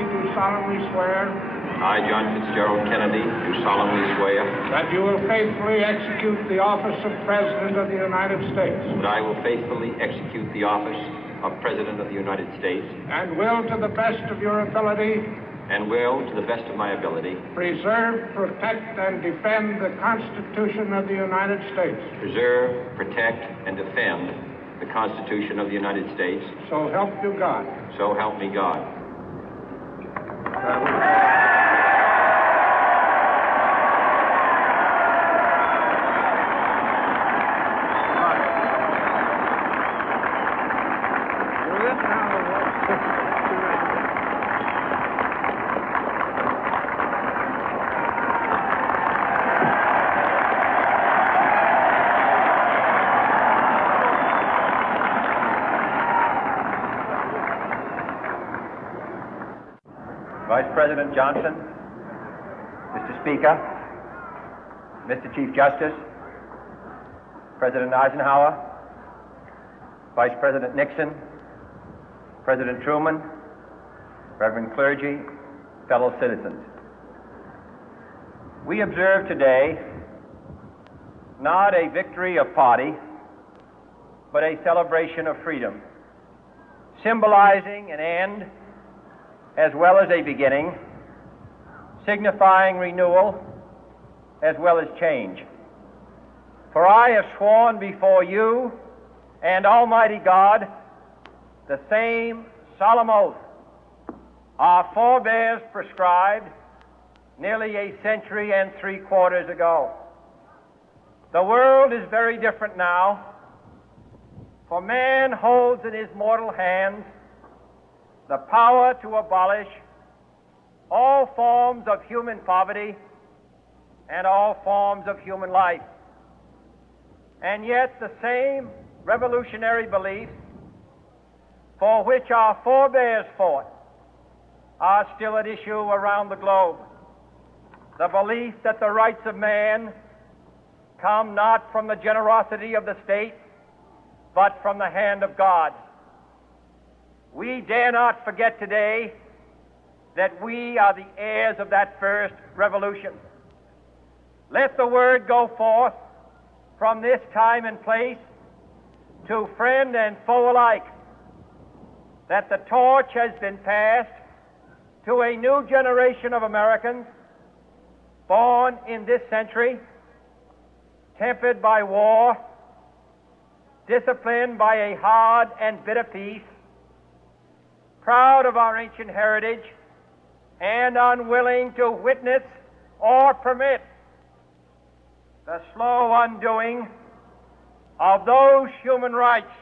Kennedy, do solemnly swear I, John Fitzgerald Kennedy, do solemnly swear that you will faithfully execute the office of President of the United States that I will faithfully execute the office of President of the United States and will, to the best of your ability, and will, to the best of my ability, preserve, protect, and defend the Constitution of the United States. preserve, protect, and defend the Constitution of the United States. So help you God. So help me God. Vice President Johnson, Mr. Speaker, Mr. Chief Justice, President Eisenhower, Vice President Nixon, President Truman, Reverend clergy, fellow citizens. We observe today not a victory of party, but a celebration of freedom, symbolizing an end as well as a beginning, signifying renewal as well as change. For I have sworn before you and Almighty God the same solemn oath our forebears prescribed nearly a century and 3/4 ago. The world is very different now, for man holds in his mortal hands the power to abolish all forms of human poverty and all forms of human life. And yet the same revolutionary beliefs for which our forebears fought are still at issue around the globe. The belief that the rights of man come not from the generosity of the state, but from the hand of God. We dare not forget today that we are the heirs of that first revolution. Let the word go forth from this time and place to friend and foe alike that the torch has been passed to a new generation of Americans born in this century, tempered by war, disciplined by a hard and bitter peace, proud of our ancient heritage, and unwilling to witness or permit the slow undoing of those human rights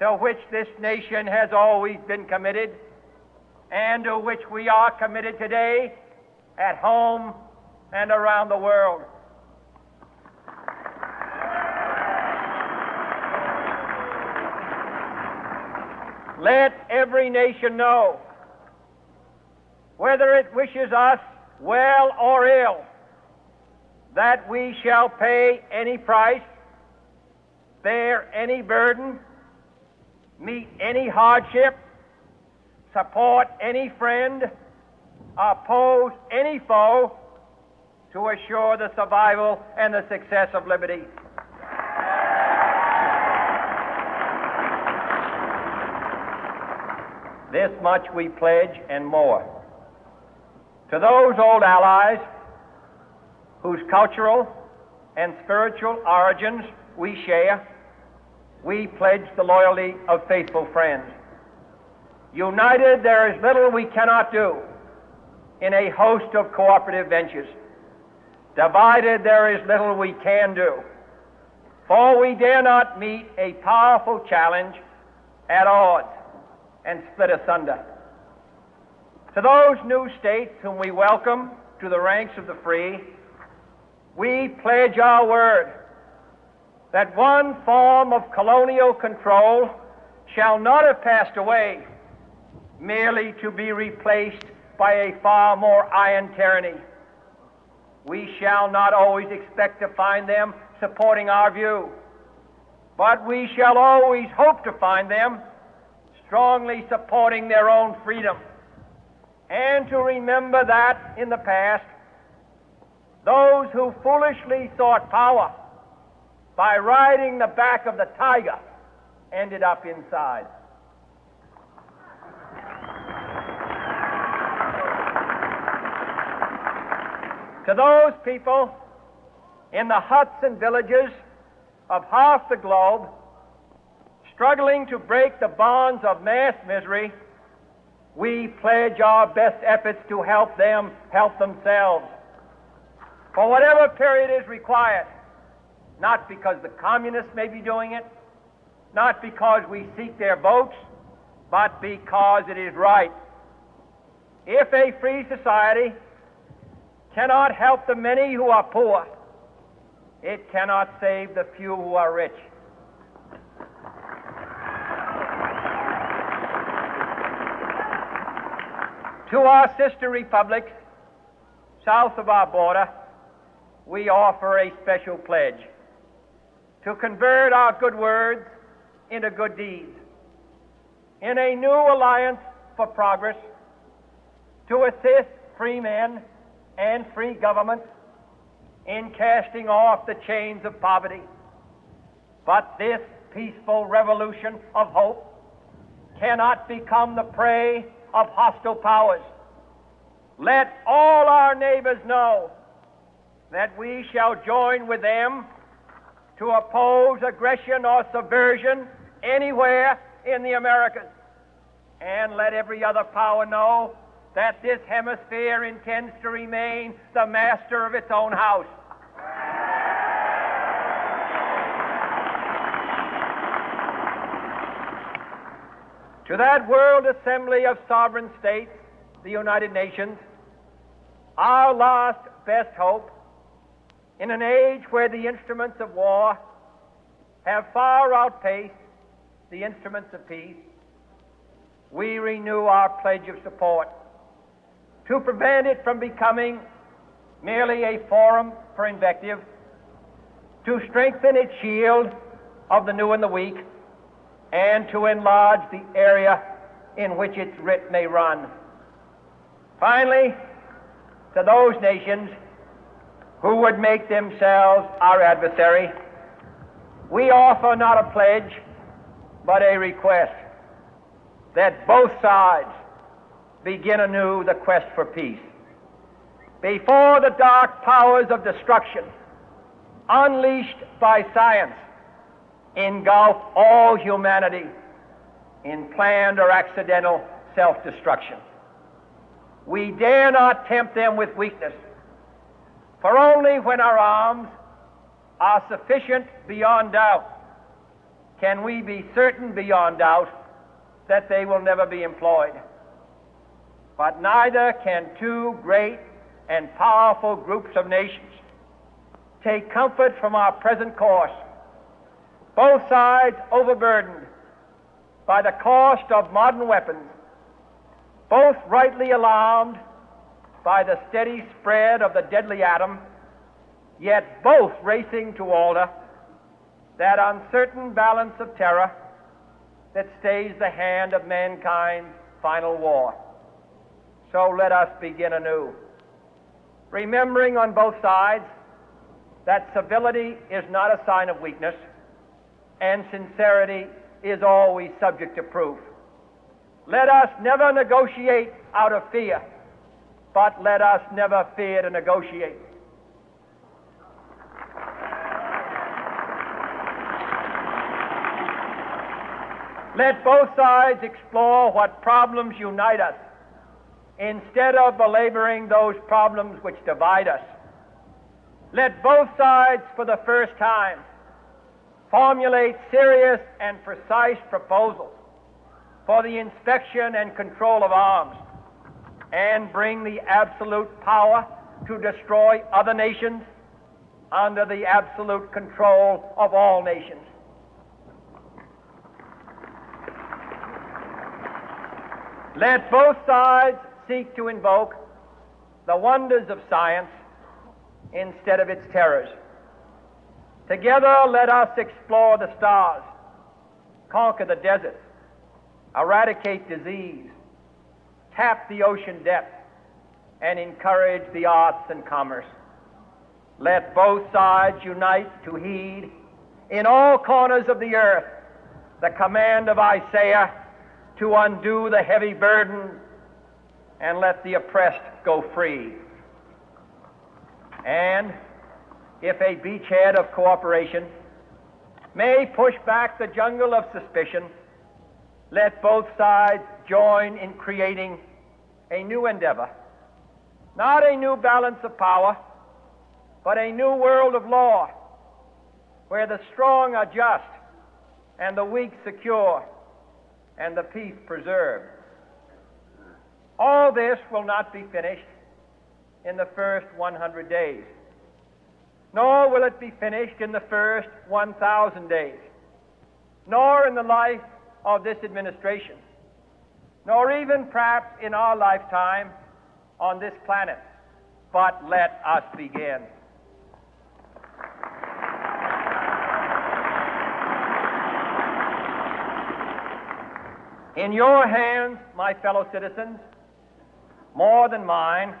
to which this nation has always been committed and to which we are committed today at home and around the world. Let every nation know, whether it wishes us well or ill, that we shall pay any price, bear any burden, meet any hardship, support any friend, oppose any foe to assure the survival and the success of liberty. This much we pledge and more. To those old allies whose cultural and spiritual origins we share, we pledge the loyalty of faithful friends. United, there is little we cannot do in a host of cooperative ventures. Divided, there is little we can do, for we dare not meet a powerful challenge at odds and split asunder. To those new states whom we welcome to the ranks of the free, we pledge our word that one form of colonial control shall not have passed away, merely to be replaced by a far more iron tyranny. We shall not always expect to find them supporting our view, but we shall always hope to find them strongly supporting their own freedom and to remember that in the past, those who foolishly sought power by riding the back of the tiger ended up inside. To those people in the huts and villages of half the globe struggling to break the bonds of mass misery, we pledge our best efforts to help them help themselves for whatever period is required, not because the communists may be doing it, not because we seek their votes, but because it is right. If a free society cannot help the many who are poor, it cannot save the few who are rich. To our sister republics south of our border, we offer a special pledge to convert our good words into good deeds, in a new alliance for progress, to assist free men and free governments in casting off the chains of poverty. But this peaceful revolution of hope cannot become the prey of hostile powers. Let all our neighbors know that we shall join with them to oppose aggression or subversion anywhere in the Americas. And let every other power know that this hemisphere intends to remain the master of its own house. To that World Assembly of Sovereign States, the United Nations, our last best hope, in an age where the instruments of war have far outpaced the instruments of peace, we renew our pledge of support to prevent it from becoming merely a forum for invective, to strengthen its shield of the new and the weak, and to enlarge the area in which its writ may run. Finally, to those nations who would make themselves our adversary, we offer not a pledge, but a request that both sides begin anew the quest for peace. Before the dark powers of destruction, unleashed by science, engulf all humanity in planned or accidental self-destruction, we dare not tempt them with weakness, for only when our arms are sufficient beyond doubt can we be certain beyond doubt that they will never be employed. But neither can two great and powerful groups of nations take comfort from our present course, both sides overburdened by the cost of modern weapons, both rightly alarmed by the steady spread of the deadly atom, yet both racing to alter that uncertain balance of terror that stays the hand of mankind's final war. So let us begin anew, remembering on both sides that civility is not a sign of weakness, and sincerity is always subject to proof. Let us never negotiate out of fear, but let us never fear to negotiate. Let both sides explore what problems unite us, instead of belaboring those problems which divide us. Let both sides, for the first time, formulate serious and precise proposals for the inspection and control of arms, and bring the absolute power to destroy other nations under the absolute control of all nations. Let both sides seek to invoke the wonders of science instead of its terrors. Together, let us explore the stars, conquer the deserts, eradicate disease, tap the ocean depth, and encourage the arts and commerce. Let both sides unite to heed in all corners of the earth the command of Isaiah to undo the heavy burden and let the oppressed go free. And if a beachhead of cooperation may push back the jungle of suspicion, let both sides join in creating a new endeavor, not a new balance of power, but a new world of law, where the strong are just and the weak secure and the peace preserved. All this will not be finished in the first 100 days, nor will it be finished in the first 1,000 days, nor in the life of this administration, nor even perhaps in our lifetime on this planet. But let us begin. In your hands, my fellow citizens, more than mine,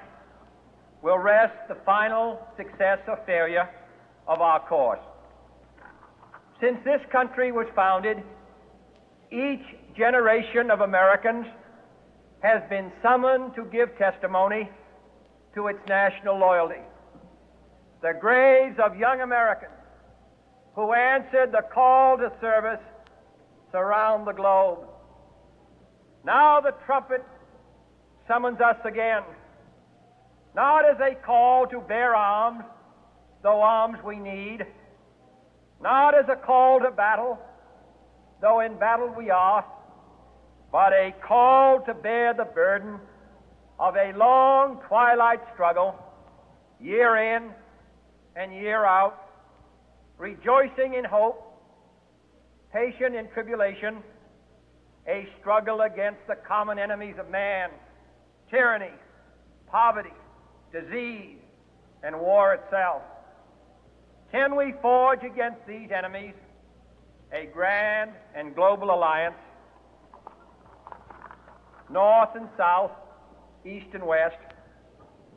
will rest the final success or failure of our course. Since this country was founded, each generation of Americans has been summoned to give testimony to its national loyalty. The graves of young Americans who answered the call to service surround the globe. Now the trumpet summons us again, not as a call to bear arms, though arms we need, not as a call to battle, though in battle we are, but a call to bear the burden of a long twilight struggle, year in and year out, rejoicing in hope, patient in tribulation, a struggle against the common enemies of man, tyranny, poverty, disease, and war itself. Can we forge against these enemies a grand and global alliance, north and south, east and west,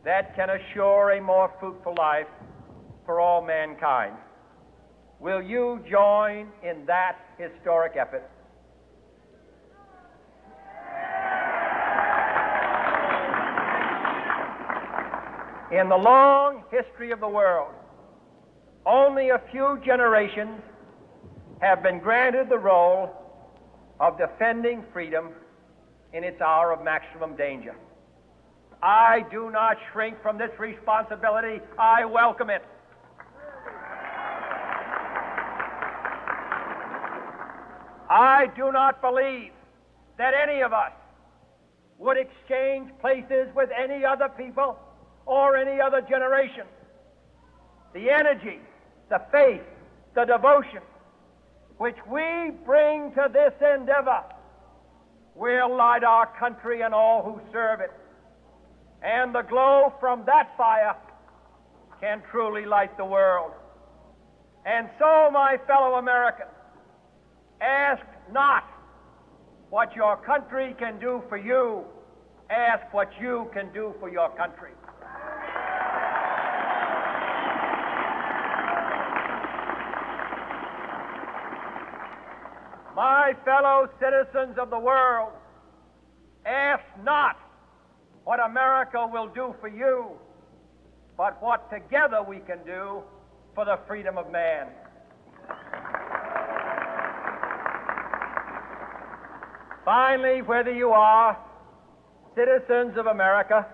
that can assure a more fruitful life for all mankind? Will you join in that historic effort? In the long history of the world, only a few generations have been granted the role of defending freedom in its hour of maximum danger. I do not shrink from this responsibility. I welcome it. I do not believe that any of us would exchange places with any other people or any other generation. The energy, the faith, the devotion which we bring to this endeavor will light our country and all who serve it. And the glow from that fire can truly light the world. And so, my fellow Americans, ask not what your country can do for you. Ask what you can do for your country. My fellow citizens of the world, ask not what America will do for you, but what together we can do for the freedom of man. Finally, whether you are citizens of America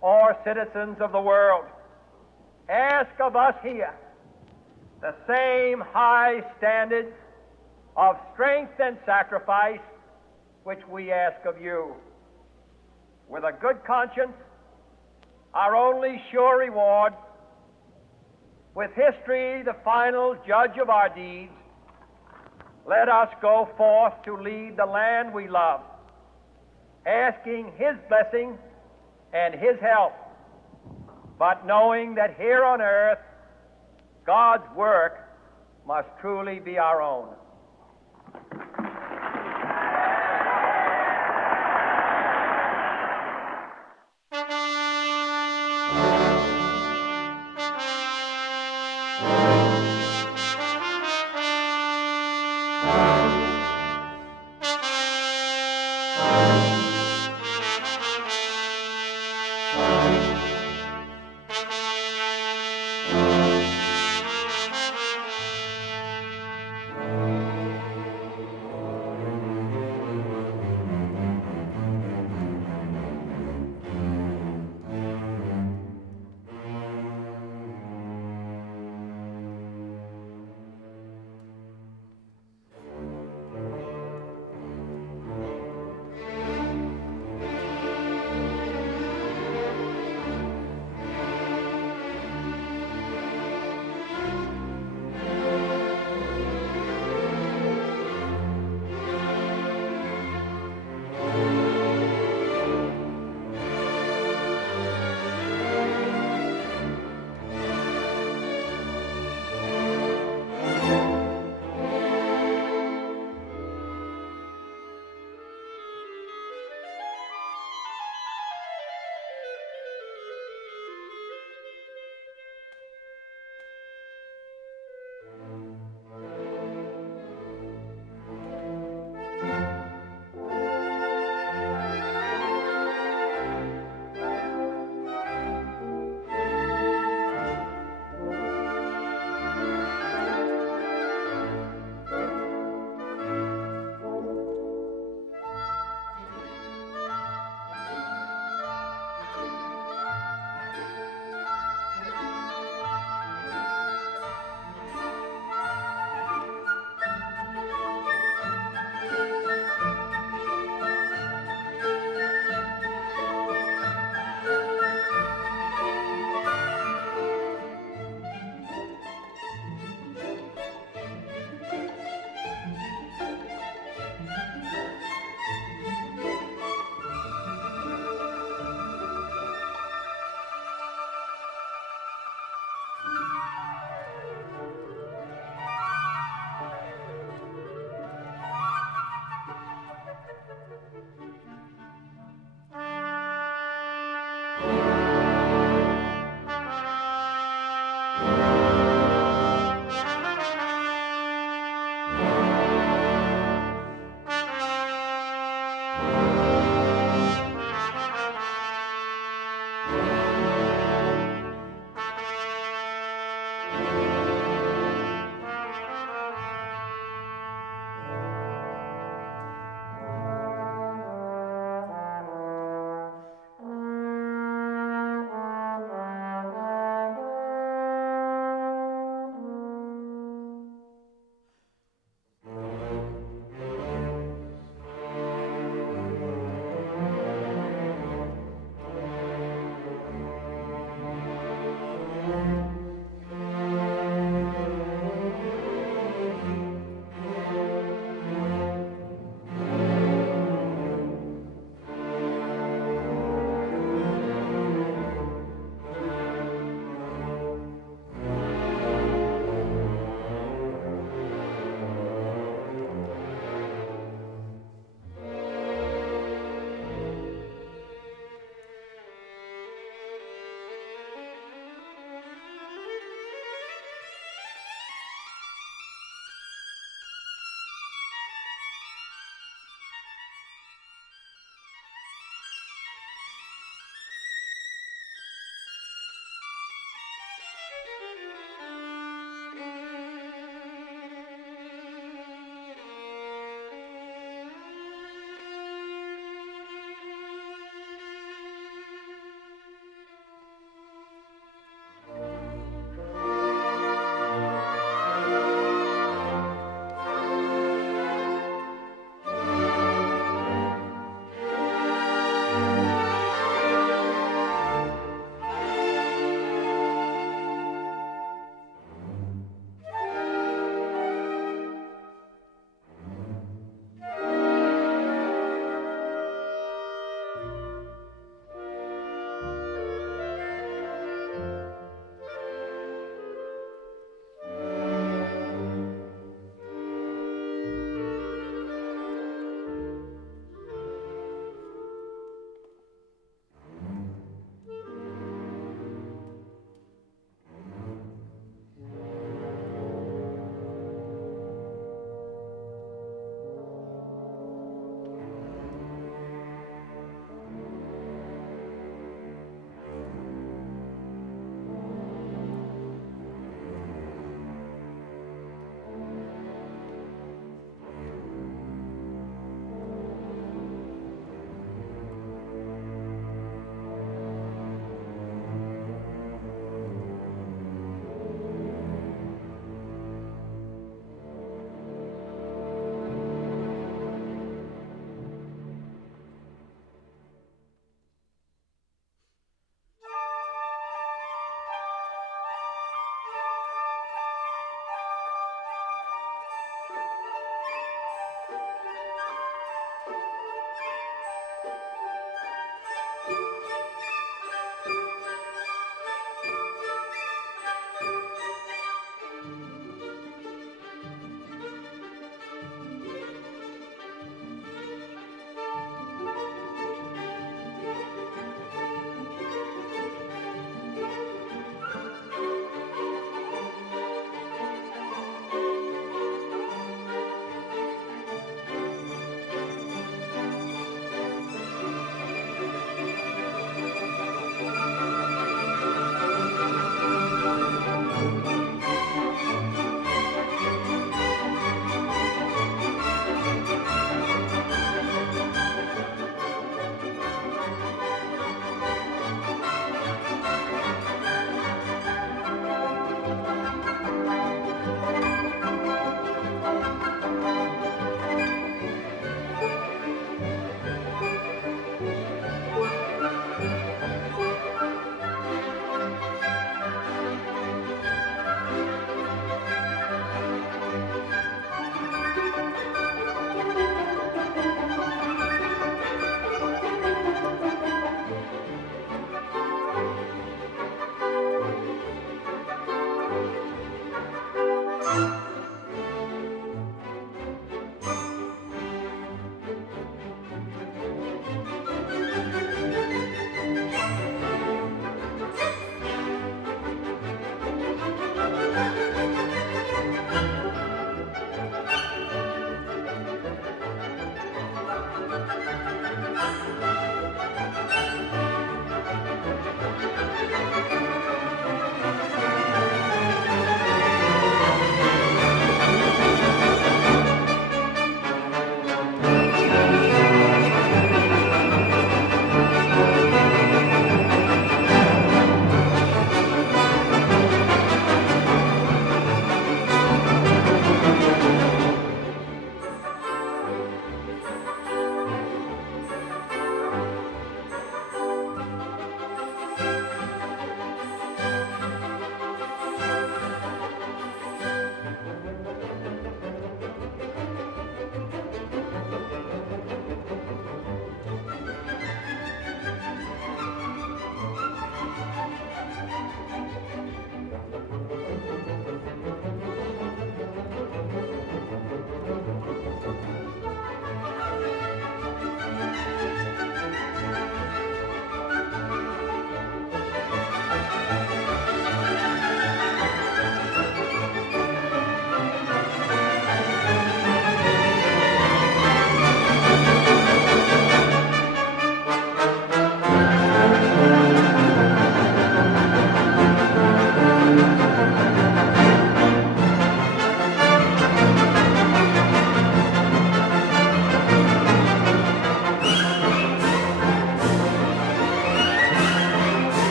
or citizens of the world, ask of us here the same high standards of strength and sacrifice which we ask of you. With a good conscience, our only sure reward, with history the final judge of our deeds, let us go forth to lead the land we love, asking His blessing and His help, but knowing that here on earth God's work must truly be our own.